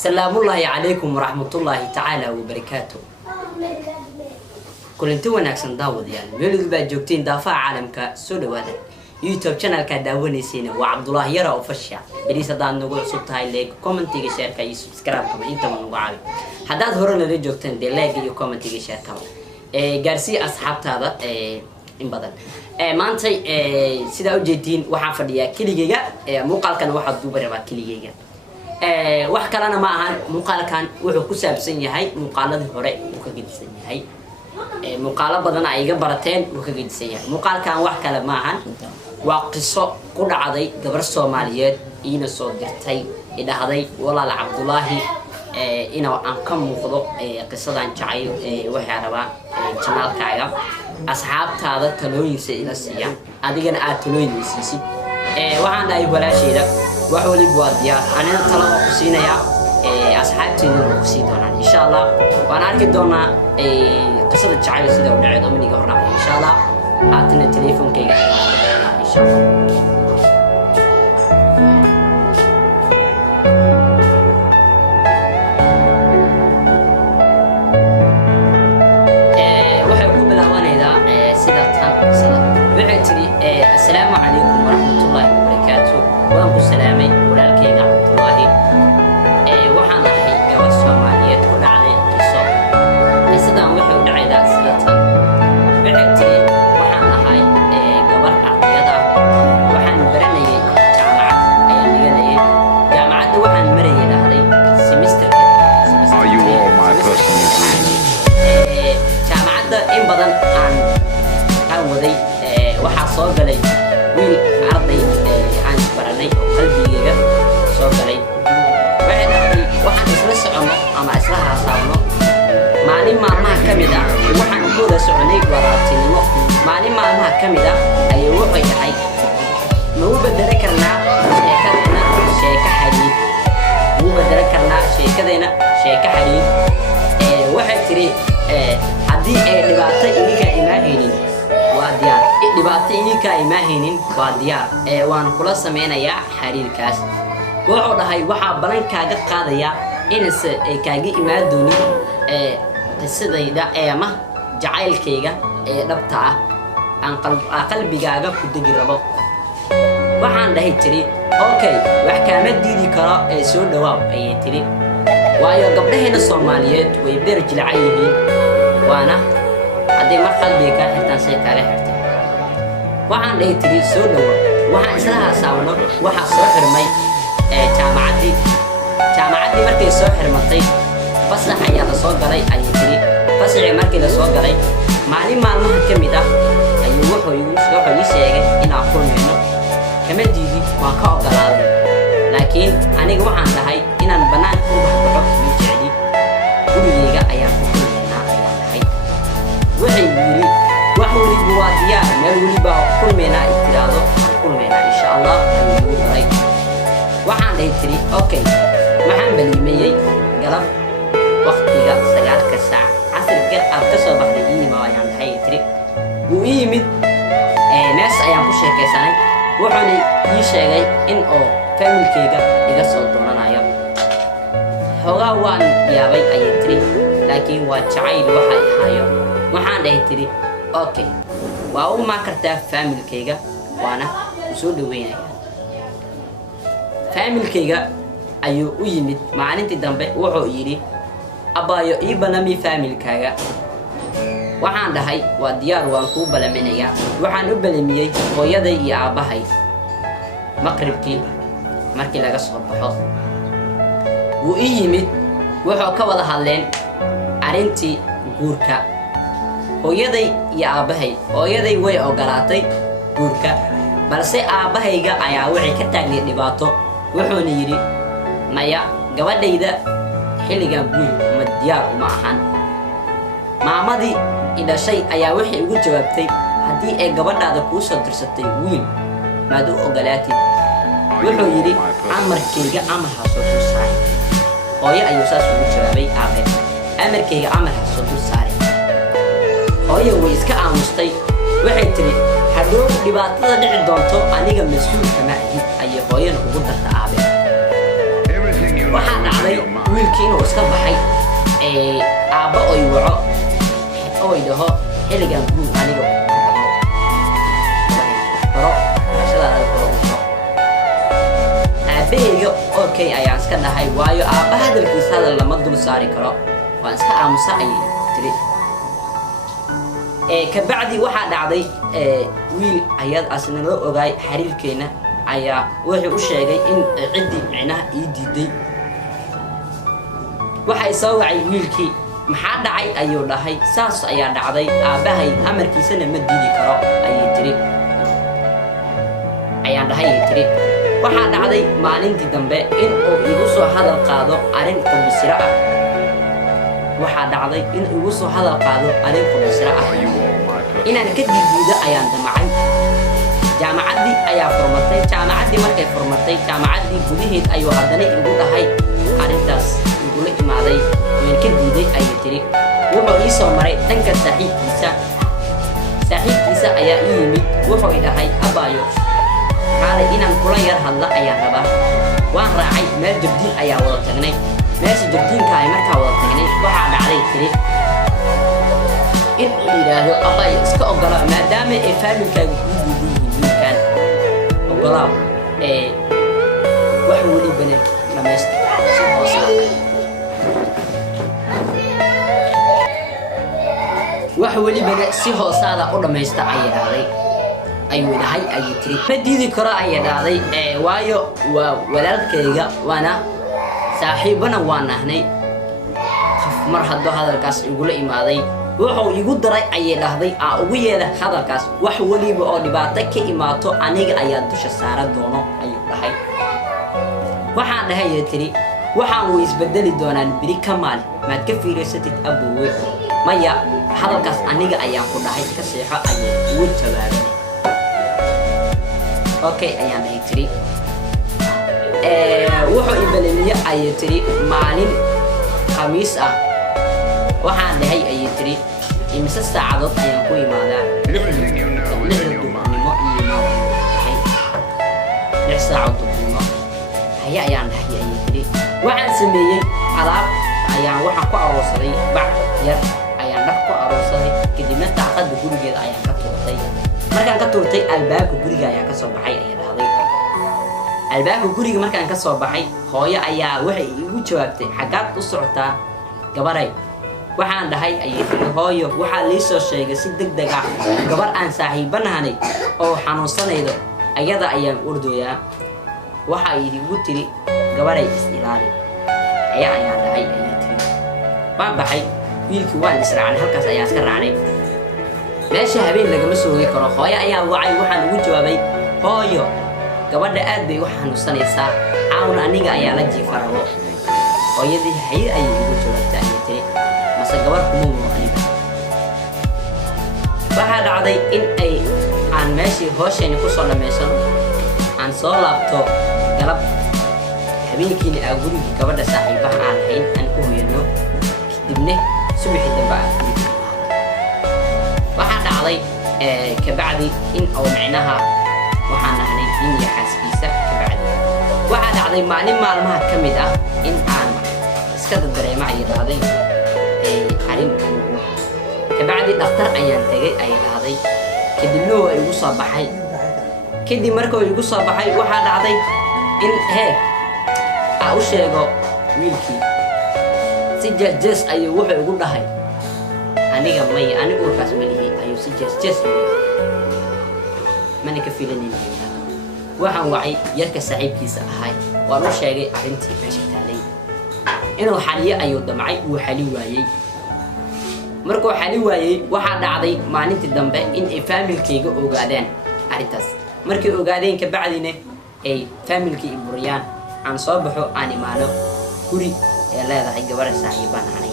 سلام الله عليكم ورحمة الله تعالى وبركاته. كل انتو وناكسن داود يعني ميلود با جوجتين دافع عالمك سو دواده يوتيوب channel ka daawanaysiina waa Cabdullah Yara official bariis hadaan nagu cusub tahay like comment-iga share ka iyo subscribe ka inta ma nagu caawi hadaad hore la joogteen de like iyo comment-iga share ka gaarsi asxaabtaada in badan maanta sida u jeedin waxa fadhiya kiligeyga muuqaalkan waxa duubay rabaa kiligeyga wax kalena ma ahan muuqaalkan wuxuu ku saabsan yahay muuqaaladii hore uu ka gedisan yahay muuqaalo badan ay iga barateen uu ka gedisan yahay muuqaalkan wax kale ma ahan waa qiso ku dhacday gabar Soomaaliyeed ina soo dirtay idahday walaal Cabdullaahi ina aan ka muuqdo qisadan jacayl waxa rabaa channelkaaga asxaabtaada talooyinka ila siiya adigana aad talooyin siisid waxaan dhahay walaasheeda wax waliba waa diyaar anina talo ku siinaya asxaabteena ku sii doonaan insha Allah waan arki doonaa qisada jacayl sida u dhacdo maniga horna insha Allah haatana teleefankayga insha Allah السلام عليكم ورحمة الله وبركاته وأنكم سلامي ولكن عبد الله وحنا حي جواز Soomaaliyeed ku dhacday qiso qisadan wuxuu dhacay sidatan bixitay waxaan ahay gabar ardayda waxaan baranayay jaamacad ayaan dhiganayay jaamacadda waxaan marayay dhahday semesterka Are you all my personal jaamacadda in badan aan waday waxa soo galay wiil arday aan baranay oo qalbigeyga soo galay waxaan isla socono ama isla haasaawno maalin maalmaha kamid ah waxaan ku wada soconay walaaltinimo maalin maalmaha kamid ah ayuu wuxuu yahay ma u bedeli karnaa sheekadena sheeka xariir u bedeli karnaa sheekadena sheeka xariir waxay tiri haddii ay dhibaato idinka imaahaynin waa diyaar dhibaato idinka imaahaynin waa diyaar waan kula sameynayaa xariirkaas wuxuu dhahay waxa balankaaga qaadaya inaysa kaaga imaan doonin qisadayda ama jacaylkayga dhabta ah aan qalbigaaga ku degi rabo waxaan dhahay tiri okay wax kaama diidi karo soo dhawaaw ayay tiri waayo gabdhaheena Soomaaliyeed way beer jilcay yihiin waana haddii mar qalbiga ka xirtaan say kaaga xirtay waxaan dhahay tiri soo dhawaaw waxaan isla haasaawno waxa soo xirmay jaamacaddii markay soo xirmatay fasax ayaa la soo galay ayay tiri fasaxii markii la soo galay maalin maalmaha ka mid ah ayuu wuxuu ii sheegay inaan kulmayno kama diidi waan ka ogolaaday laakiin aniga waxaan dhahay inaan banaanka u baxbaxo ma jecli gurigeyga ayaan ku kulmaynaa ayaan dhahay waxay yiri wax waliba waa diyaar meel waliba kulmaynaa tiraado kulmaynaa insha Allah ayuu dhahay waxaan dhahay tiri okay waxaan baliimayay galab waqtiga 9 saac casirka aad ka soo baxday iima ayaan dhahay tiri uu yimid naas ayaan ku sheekaysanay wuxuuna ii sheegay in oo familkayga iga soo doonanayo xogaa waan yaabay ayay tiri laakiin waa jacayl waxa ay hayo waxaan dhahay tiri okay waa u ma kartaa familkayga waana soo dhaweynaya familkayga ayuu u yimid maalintii dambe wuxuu yiri abaayo ii banami familkaaga waxaan dhahay waa diyaar waan ku balaminayaa waxaan u balamiyay hooyaday iyo aabahay maqribkii markii laga soo baxo wuu ii yimid wuxuu ka wada hadleen arintii guurka hooyaday iyo aabahay hooyaday way ogolaatay guurka balse aabahayga ayaa wixii ka taagnay dhibaato wuxuuna yiri maya gabadhayda xilligan guur ma diyaar uma ahan maamadii idashay ayaa wixii ugu jawaabtay haddii ay gabadhaada kuu soo dirsatay wiil maad u ogolaatid wuxuu yiri amarkayga amar ha soo saaray hooyo ayuu saas ugu jawaabay aabe amarkayga amar ha soo saaray hooyo way iska aamustay waxay tiri hadhow dhibaatada dhici doonto aniga mas'uul kama ahid ayay hooyana ugu darta aabe waxaa dhacday wiilkii inuu iska baxay aabba oy waco oy dhaho xilligan guud aniga baro barashadaada baro aabahayga okay ayaan iska dhahay waayo aabba hadalkiisa hadal lama dul saari karo waan iska aamusa ayay tiri kabacdi waxaa dhacday wiil ayaad asna la ogaay xiriirkeena ayaa wuxuu u sheegay in ciddii micnaha ii diiday waxay soo wacay wiilkii maxaa dhacay ayuu dhahay saas ayaa dhacday aabbahay amarkiisana ma diidi karo ayay tiri ayaan dhahay ayay tiri waxaa dhacday maalintii dambe in uu igu soo hadal qaado arrin qubisiro ah waxaa dhacday in igu soo hadal qaado arrin qubisiro ah inaan ka diidiido ayaan damacay jaamacaddii ayaa furmatay jaamacaddii markay furmatay jaamacaddii gudaheed ayuu haddana igu dhahay arrintaas igula imaaday waan ka diiday ayay tiri wuxuu ii soo maray dhanka saaxiibkiisa ayaa ii yimid wuxuu i dhahay abaayo xaalay inaan kula yar hadla ayaan rabaa waan raacay meel jardiin ayaa wada tagnay meesha jardiinka ay markaa wada tagnay waxaa dhacday tiri in uu yidhaahdo abaayo iska ogolaa maadaama ay faamilkaaga kuu diidan yihiin wiilkaan ogolaaw wax welibana dhamaysta si hoosa wax welibana si hoosaada u dhammaysta ayay dhahday ayuu dhahay ayay tiri ma diidi karo ayay dhahday waayo waa walaalkayga waana saaxiibana waa nahnay mar hadduu hadalkaas igula imaaday wuxuu igu daray ayay dhahday ugu yeedha hadalkaas wax weliba oo dhibaato ka imaato aniga ayaa dusha saara doono ayuu dhahay waxaan dhahay ayay tiri waxaan way isbedeli doonaan biri ka maali maad ka fiiraysatid aboowe maya hadalkaas aniga ayaan ku dhahay ka seexo ayay ugu jawaabay okay ayaan dhahay tiri wuxuu ibalamiye ayay tiri maalin khamiis ah waxaan dhahay ayay tiri imise saacadood ayaan ku imaadaa 6 saacadood haya ayaan dhahay ayay tiri waxaan sameeyey alaab ayaan waxaan ku aroorsaday bac yar ayaan dhar ku aroorsaday kadibna daaqada gurigeeda ayaan ka tuurtay markaan ka tuurtay albaabka guriga ayaan ka soo baxay ayay dhahday albaabka guriga markaan ka soo baxay hooyo ayaa waxay igu jawaabtay xaggaad u socotaa gabaray waxaan dhahay ayay tiri hooyo waxaa lii soo sheegay si degdeg ah gabar aan saaxiibanahanay oo xanuunsanaydo ayada ayaan ordooyaa waxaa idigu tiri gabaray is ilaali ayaan dhahay ayay tiri waan baxay wiilkii waan israacnay halkaas ayaan iska raacnay meesha habeen lagama soo hogi karo hooyo ayaa wacay waxaan ugu jawaabay hooyo gabadha aad bay u xanuunsanaysaa caawna aniga ayaa la jiifa rabo hooyadii haye ayay igu jawaabtay ayay tiri mase gabar kuma aniga waxaa dhacday in aan meeshii hooshayni ku soo dhammaysano aan soo laabto galab habeenkiina gurigii gabadha saaxiibaha aan hayn aan ku hoyano kadibna subaxii dambe aan gurigii waxaa dhacday kabacdi in uu micnaha waxaan nahnay nin iyo xaaskiisa kabacdi waxaa dhacday maalin maalmaha ka mid ah in aan iska dareema ayay dhahday arrin kabacdi dhakhtar ayaan tegay ayay dhahday kadibna waa igu soo baxay kadib markuu igu soo baxay waxaa dhacday in u sheego wiilkii si jees ayuu wuxuu igu dhahay aniga maya anigu urkaas malihi ayuu si jees mana ka filanin waxaan wacay yarka saaxiibkiisa ahay waan u sheegay arrintii meesha taalay inuu xaliyo ayuu damcay wuu xali waayey markuu xali waayey waxaa dhacday maalintii dambe in ay faamilkayga ogaadaan arrintaas markay ogaadeen kabacdina ay faamilkii i buriyaan aan soo baxo aan imaano guri ee leedahay gabadha saaxiibaan anay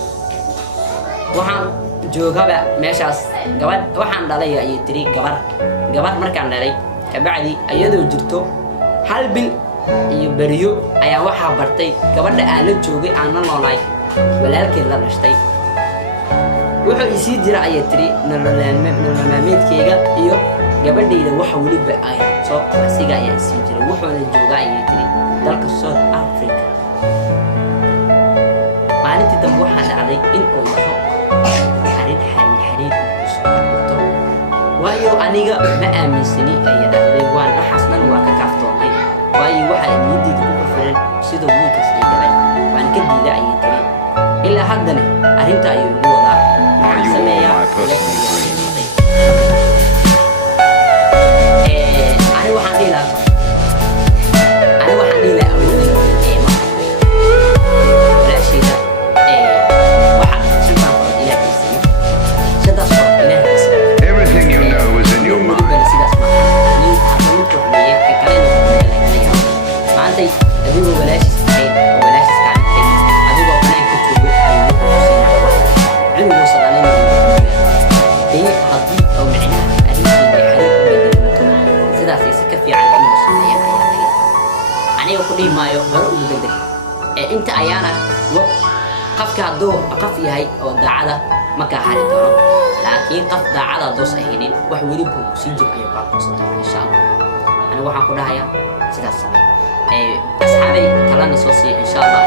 waxaan joogaba meeshaas gabadh waxaan dhalay ayay tiri gabar markaan dhalay kabacdi iyadoo jirto hal bil iyo beriyo ayaa waxaa bartay gabadha aan la joogay aan la noolaay walaalkeed la dhashtay wuxuu isii jira ayay tiri nolol maalmeedkayga iyo gabadhayda waxa weliba ay soo asiga ayaa isii jira wuxuuna joogaa ayay tiri dalka South Africa dhacday in uu dhaho xariir waayo aniga ma aaminsani ay yidhaahdeen waan waxaas dhan waa ka kaaftoomay waayo waxaa niyadeyda ku filan sidoo wiilkaas ay galay waan ka diiday ayay tiri ilaa haddana arrinta ayuu igu wadaa Are you all my personal dreams? ani waxaan dhihi lahaa awoodeyda walaashayda waxa shantaan qodob ilaahay siiyey shantaas qodob ilaahay siiyey Everything you know is in your mind. maantay adigoo walaashiis ahayd oo walaashiis kaa dhigtay adigoo banaanka joogo ayuu cunugoo sadaalaynayo haddii oo micnaha arrinteeda xariir u bedelmato sidaasay si ka fiican inuu sameeyaan ayaa laga aniga ku dhihi maayo hore ugu degdeg inta ayaana qofka hadduu qaf yahay oo daacada ma kaa hari doono laakiin qof daacada hadduus ahaynin wax weliba sii jir ayuu kaa aqoonsan doona insha allah aniga waxaan ku dhahayaa sidaas samey asxaabay talana soo siiya insha allah